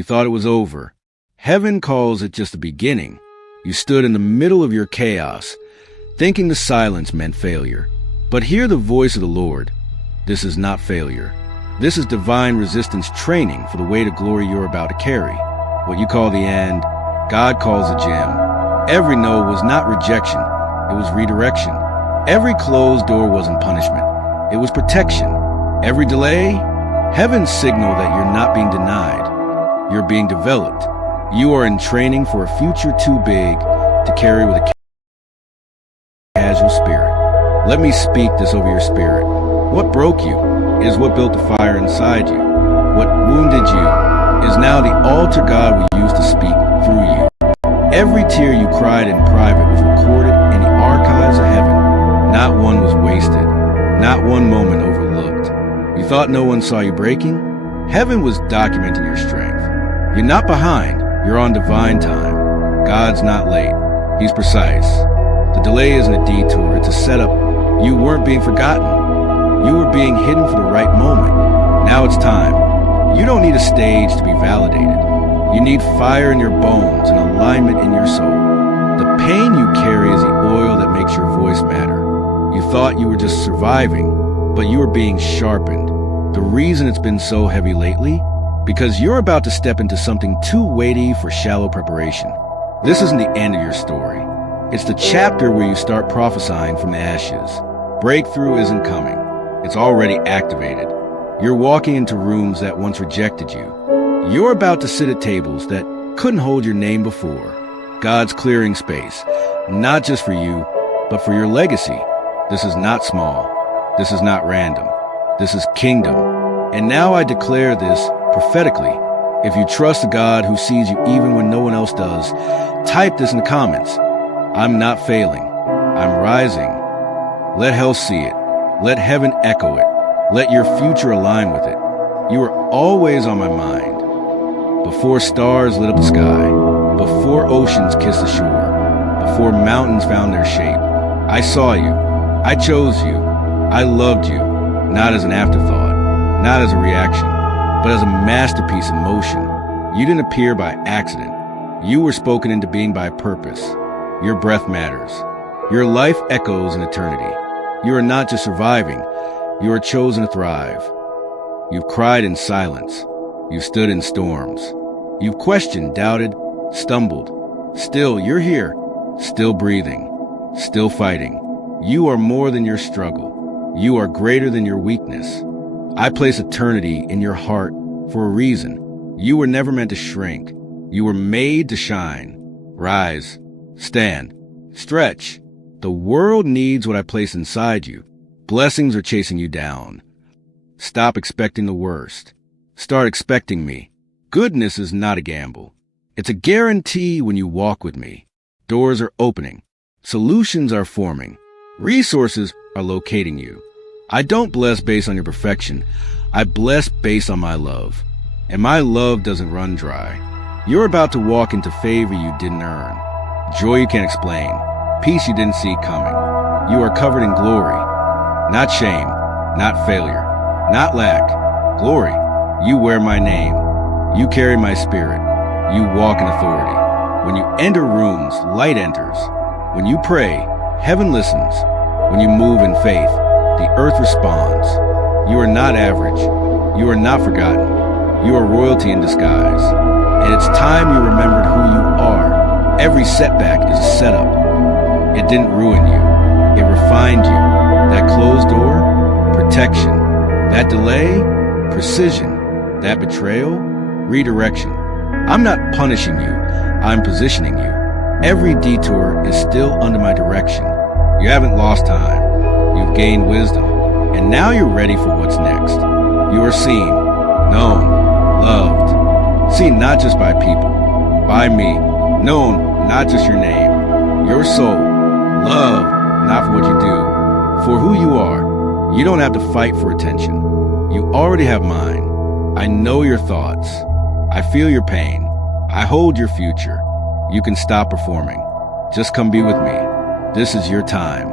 You thought it was over. Heaven calls it just the beginning. You stood in the middle of your chaos, thinking the silence meant failure. But hear the voice of the Lord. This is not failure. This is divine resistance training for the weight of glory you're about to carry. What you call the end, God calls a gem. Every no was not rejection. It was redirection. Every closed door wasn't punishment. It was protection. Every delay, heaven's signal that you're not being denied. You're being developed. You are in training for a future too big to carry with a casual spirit. Let me speak this over your spirit. What broke you is what built the fire inside you. What wounded you is now the altar God will use to speak through you. Every tear you cried in private was recorded in the archives of heaven. Not one was wasted. Not one moment overlooked. You thought no one saw you breaking? Heaven was documenting your strength. You're not behind. You're on divine time. God's not late. He's precise. The delay isn't a detour. It's a setup. You weren't being forgotten. You were being hidden for the right moment. Now it's time. You don't need a stage to be validated. You need fire in your bones and alignment in your soul. The pain you carry is the oil that makes your voice matter. You thought you were just surviving, but you were being sharpened. The reason it's been so heavy lately? Because you're about to step into something too weighty for shallow preparation. This isn't the end of your story. It's the chapter where you start prophesying from the ashes. Breakthrough isn't coming. It's already activated. You're walking into rooms that once rejected you. You're about to sit at tables that couldn't hold your name before. God's clearing space, not just for you, but for your legacy. This is not small. This is not random. This is kingdom. And now I declare this prophetically. If you trust the God who sees you even when no one else does, type this in the comments. I'm not failing. I'm rising. Let hell see it. Let heaven echo it. Let your future align with it. You are always on my mind. Before stars lit up the sky, before oceans kissed the shore, before mountains found their shape, I saw you. I chose you. I loved you, not as an afterthought, not as a reaction, but as a masterpiece in motion. You didn't appear by accident. You were spoken into being by purpose. Your breath matters. Your life echoes in eternity. You are not just surviving. You are chosen to thrive. You've cried in silence. You've stood in storms. You've questioned, doubted, stumbled. Still, you're here. Still breathing. Still fighting. You are more than your struggle. You are greater than your weakness. I place eternity in your heart for a reason. You were never meant to shrink. You were made to shine. Rise. Stand. Stretch. The world needs what I place inside you. Blessings are chasing you down. Stop expecting the worst. Start expecting me. Goodness is not a gamble. It's a guarantee when you walk with me. Doors are opening. Solutions are forming. Resources are locating you. I don't bless based on your perfection. I bless based on my love. And my love doesn't run dry. You're about to walk into favor you didn't earn. Joy you can't explain. Peace you didn't see coming. You are covered in glory. Not shame. Not failure. Not lack. Glory. You wear my name. You carry my spirit. You walk in authority. When you enter rooms, light enters. When you pray, heaven listens. When you move in faith, the earth responds. You are not average. You are not forgotten. You are royalty in disguise. And it's time you remembered who you are. Every setback is a setup. It didn't ruin you. It refined you. That closed door, protection. That delay, precision. That betrayal, redirection. I'm not punishing you. I'm positioning you. Every detour is still under my direction. You haven't lost time. You've gained wisdom. And now you're ready for what's next. You are seen, known, loved. Seen not just by people, by me. Known not just your name, your soul. Loved not for what you do, for who you are. You don't have to fight for attention. You already have mine. I know your thoughts. I feel your pain. I hold your future. You can stop performing. Just come be with me. This is your time.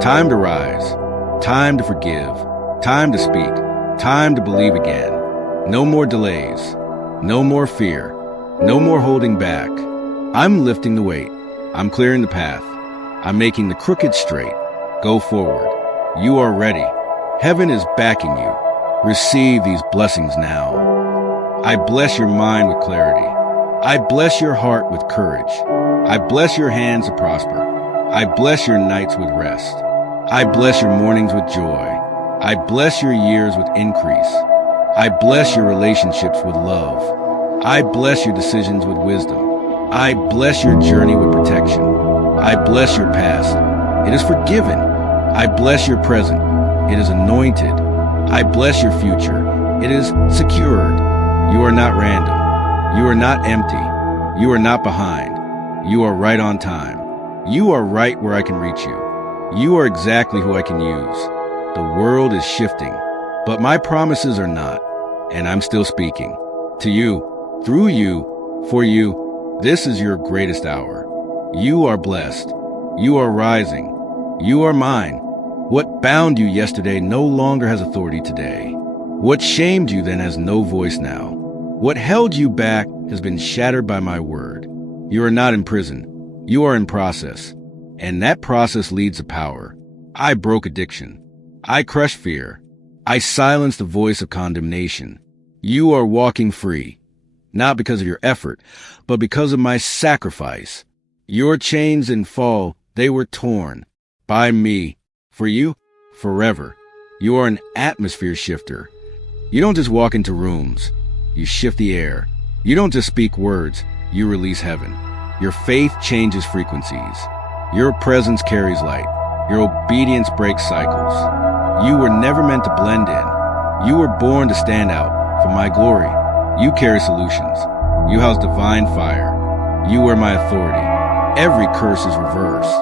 Time to rise. Time to forgive. Time to speak. Time to believe again. No more delays. No more fear. No more holding back. I'm lifting the weight. I'm clearing the path. I'm making the crooked straight. Go forward. You are ready. Heaven is backing you. Receive these blessings now. I bless your mind with clarity. I bless your heart with courage. I bless your hands to prosper. I bless your nights with rest. I bless your mornings with joy. I bless your years with increase. I bless your relationships with love. I bless your decisions with wisdom. I bless your journey with protection. I bless your past. It is forgiven. I bless your present. It is anointed. I bless your future. It is secured. You are not random. You are not empty. You are not behind. You are right on time. You are right where I can reach you. You are exactly who I can use. The world is shifting, but my promises are not, and I'm still speaking. To you, through you, for you, this is your greatest hour. You are blessed. You are rising. You are mine. What bound you yesterday no longer has authority today. What shamed you then has no voice now. What held you back has been shattered by my word. You are not in prison. You are in process. And that process leads to power. I broke addiction. I crushed fear. I silenced the voice of condemnation. You are walking free. Not because of your effort, but because of my sacrifice. Your chains didn't fall. They were torn. By me. For you, forever. You are an atmosphere shifter. You don't just walk into rooms. You shift the air. You don't just speak words. You release heaven. Your faith changes frequencies. Your presence carries light. Your obedience breaks cycles. You were never meant to blend in. You were born to stand out for my glory. You carry solutions. You house divine fire. You are my authority. Every curse is reversed.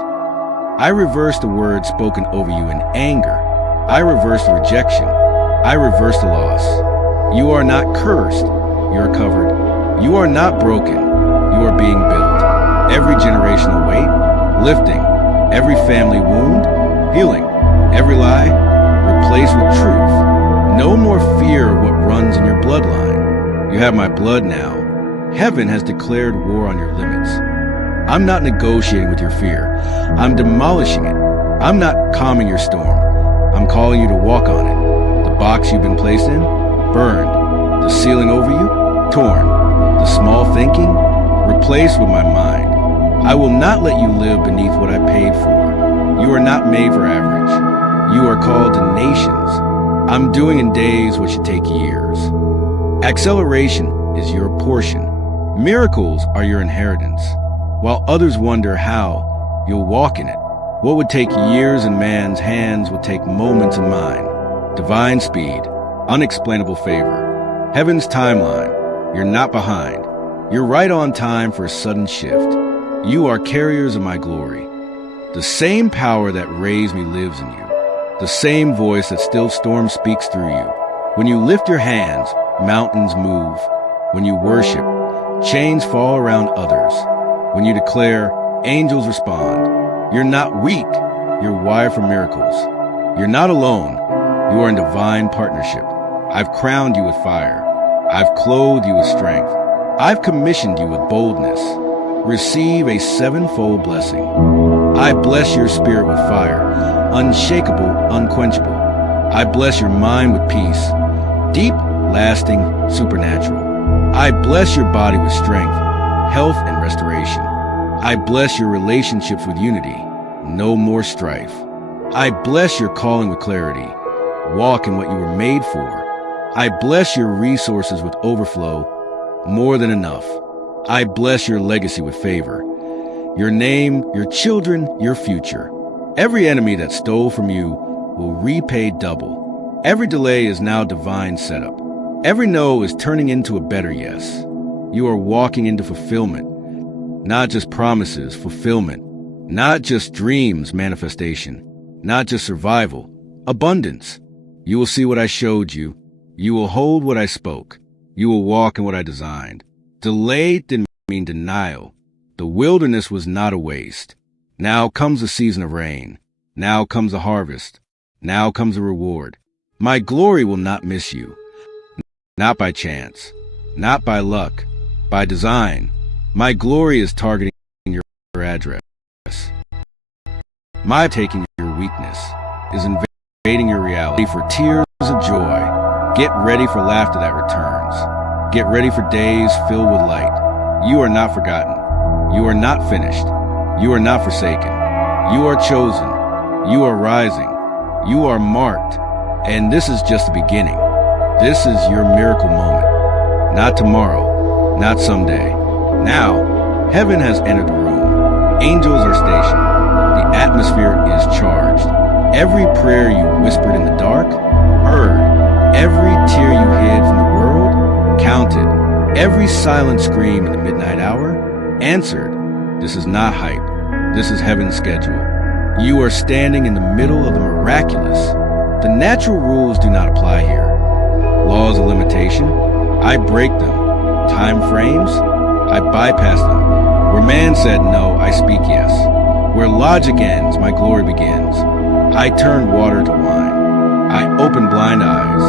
I reverse the words spoken over you in anger. I reverse the rejection. I reverse the loss. You are not cursed. You are covered. You are not broken. You are being built. Every generational weight, lifting. Every family wound, healing. Every lie, replaced with truth. No more fear of what runs in your bloodline. You have my blood now. Heaven has declared war on your limits. I'm not negotiating with your fear. I'm demolishing it. I'm not calming your storm. I'm calling you to walk on it. The box you've been placed in, burned. The ceiling over you, torn. The small thinking, replaced with my mind. I will not let you live beneath what I paid for. You are not made for average. You are called to nations. I'm doing in days what should take years. Acceleration is your portion. Miracles are your inheritance. While others wonder how, you'll walk in it. What would take years in man's hands will take moments in mine. Divine speed, unexplainable favor. Heaven's timeline. You're not behind. You're right on time for a sudden shift. You are carriers of my glory. The same power that raised me lives in you. The same voice that still storms speaks through you. When you lift your hands, mountains move. When you worship, chains fall around others. When you declare, angels respond. You're not weak. You're wired for miracles. You're not alone. You are in divine partnership. I've crowned you with fire. I've clothed you with strength. I've commissioned you with boldness. Receive a sevenfold blessing. I bless your spirit with fire, unshakable, unquenchable. I bless your mind with peace, deep, lasting, supernatural. I bless your body with strength, health, and restoration. I bless your relationships with unity, no more strife. I bless your calling with clarity. Walk in what you were made for. I bless your resources with overflow, more than enough. I bless your legacy with favor. Your name, your children, your future. Every enemy that stole from you will repay double. Every delay is now divine setup. Every no is turning into a better yes. You are walking into fulfillment. Not just promises, fulfillment. Not just dreams, manifestation. Not just survival, abundance. You will see what I showed you. You will hold what I spoke. You will walk in what I designed. Delay didn't mean denial. The wilderness was not a waste. Now comes the season of rain. Now comes the harvest. Now comes the reward. My glory will not miss you. Not by chance. not by luck, by design. My glory is targeting your address. My taking your weakness is invading your reality for tears of joy. Get ready for laughter that returns. Get ready for days filled with light. You are not forgotten. You are not finished. You are not forsaken. You are chosen. You are rising. You are marked. And this is just the beginning. This is your miracle moment. Not tomorrow. Not someday. Now, heaven has entered the room. Angels are stationed. The atmosphere is charged. Every prayer you whispered in the dark, heard. Every tear you hid from the world, counted. Every silent scream in the midnight hour, answered. This is not hype. This is heaven's schedule. You are standing in the middle of the miraculous. The natural rules do not apply here. Laws of limitation, I break them. Time frames, I bypass them. Where man said no, I speak yes. Where logic ends, my glory begins. I turn water to wine. I open blind eyes.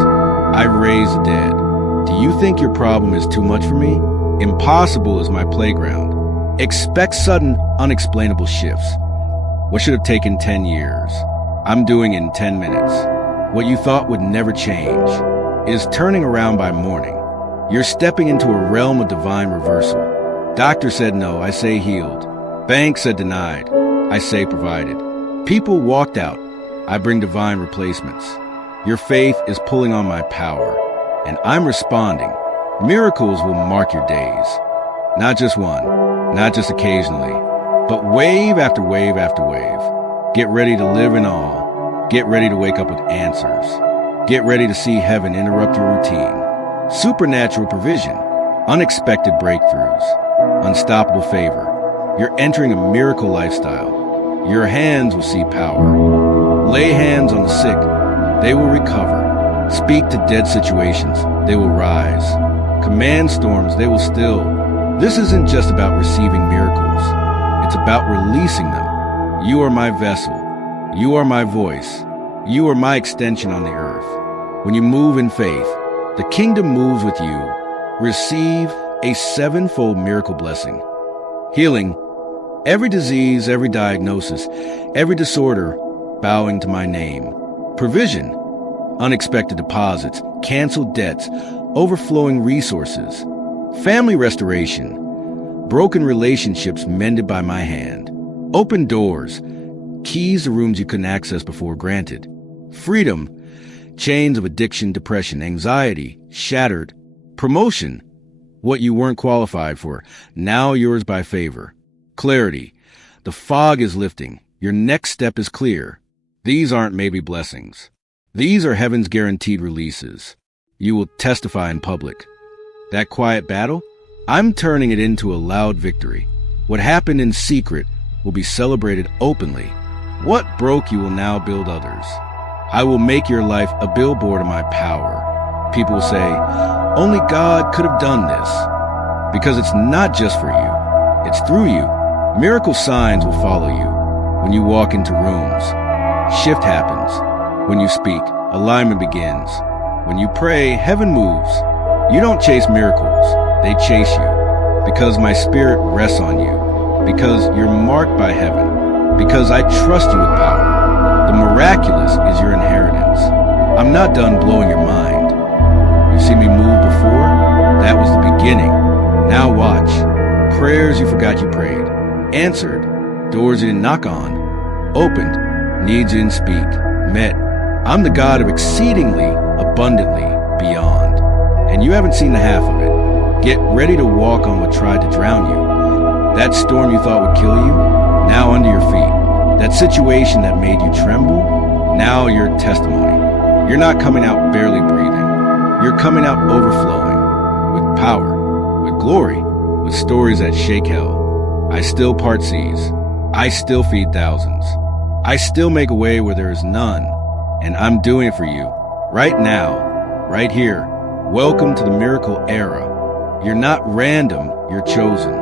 I raise the dead. Do you think your problem is too much for me? Impossible is my playground. Expect sudden, unexplainable shifts. What should have taken 10 years, I'm doing in 10 minutes. What you thought would never change is turning around by morning. You're stepping into a realm of divine reversal. Doctor said no, I say healed. Bank said denied, I say provided. People walked out, I bring divine replacements. Your faith is pulling on my power, and I'm responding. Miracles will mark your days. Not just one, not just occasionally, but wave after wave after wave. Get ready to live in awe. Get ready to wake up with answers. Get ready to see heaven interrupt your routine. Supernatural provision, unexpected breakthroughs, unstoppable favor. You're entering a miracle lifestyle. Your hands will see power. Lay hands on the sick, they will recover. Speak to dead situations, they will rise. Command storms, they will still. This isn't just about receiving miracles. It's about releasing them. You are my vessel. You are my voice. You are my extension on the earth. When you move in faith, the kingdom moves with you. Receive a sevenfold miracle blessing. Healing, every disease, every diagnosis, every disorder, bowing to my name. Provision, unexpected deposits, canceled debts, overflowing resources. Family restoration, broken relationships mended by my hand. Open doors, keys to rooms you couldn't access before granted. Freedom, chains of addiction, depression, anxiety, shattered. Promotion, what you weren't qualified for, now yours by favor. Clarity, the fog is lifting. Your next step is clear. These aren't maybe blessings. These are heaven's guaranteed releases. You will testify in public. That quiet battle, I'm turning it into a loud victory. What happened in secret will be celebrated openly. What broke you will now build others. I will make your life a billboard of my power. People will say, only God could have done this. Because it's not just for you, it's through you. Miracle signs will follow you. When you walk into rooms, shift happens. When you speak, alignment begins. When you pray, heaven moves. You don't chase miracles, they chase you. Because my spirit rests on you. Because you're marked by heaven. Because I trust you with power. The miraculous is your inheritance. I'm not done blowing your mind. You see me move before? That was the beginning. Now watch. Prayers you forgot you prayed. Answered. Doors you didn't knock on. Opened. Needs you didn't speak. Met. I'm the God of exceedingly, abundantly, beyond. And you haven't seen the half of it. Get ready to walk on what tried to drown you. That storm you thought would kill you, now under your feet. That situation that made you tremble, now your testimony. You're not coming out barely breathing. You're coming out overflowing, with power, with glory, with stories that shake hell. I still part seas. I still feed thousands. I still make a way where there is none. And I'm doing it for you, right now, right here. Welcome to the miracle era. You're not random, you're chosen.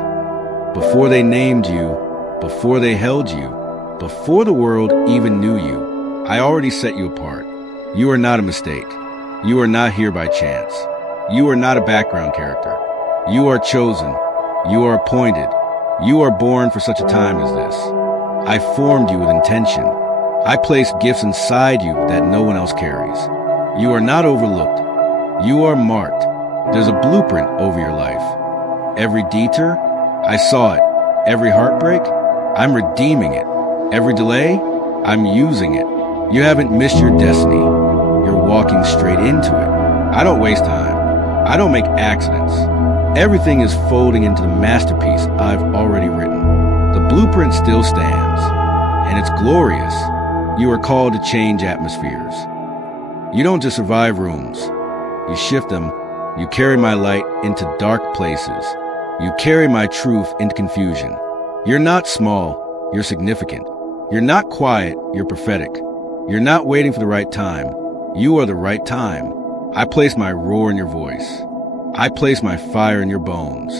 Before they named you, before they held you, before the world even knew you, I already set you apart. You are not a mistake. You are not here by chance. You are not a background character. You are chosen. You are appointed. You are born for such a time as this. I formed you with intention. I placed gifts inside you that no one else carries. You are not overlooked. You are marked. There's a blueprint over your life. Every detour, I saw it. Every heartbreak, I'm redeeming it. Every delay, I'm using it. You haven't missed your destiny. You're walking straight into it. I don't waste time. I don't make accidents. Everything is folding into the masterpiece I've already written. The blueprint still stands, and it's glorious. You are called to change atmospheres. You don't just survive rooms. You shift them. You carry my light into dark places. You carry my truth into confusion. You're not small, you're significant. You're not quiet, you're prophetic. You're not waiting for the right time. You are the right time. I place my roar in your voice. I place my fire in your bones.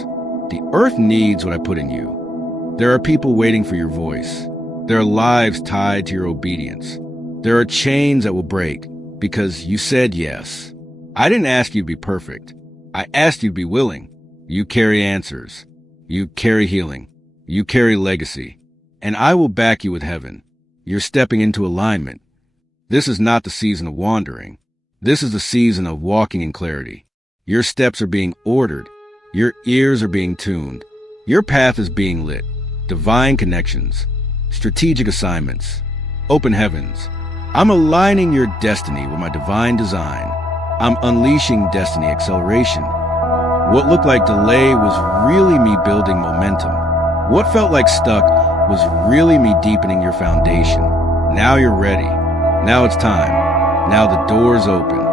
The earth needs what I put in you. There are people waiting for your voice. There are lives tied to your obedience. There are chains that will break because you said yes. I didn't ask you to be perfect. I asked you to be willing. You carry answers. You carry healing. You carry legacy. And I will back you with heaven. You're stepping into alignment. This is not the season of wandering. This is the season of walking in clarity. Your steps are being ordered. Your ears are being tuned. Your path is being lit. Divine connections. Strategic assignments. Open heavens. I'm aligning your destiny with my divine design. I'm unleashing destiny acceleration. What looked like delay was really me building momentum. What felt like stuck was really me deepening your foundation. Now you're ready. Now it's time. Now the door's open.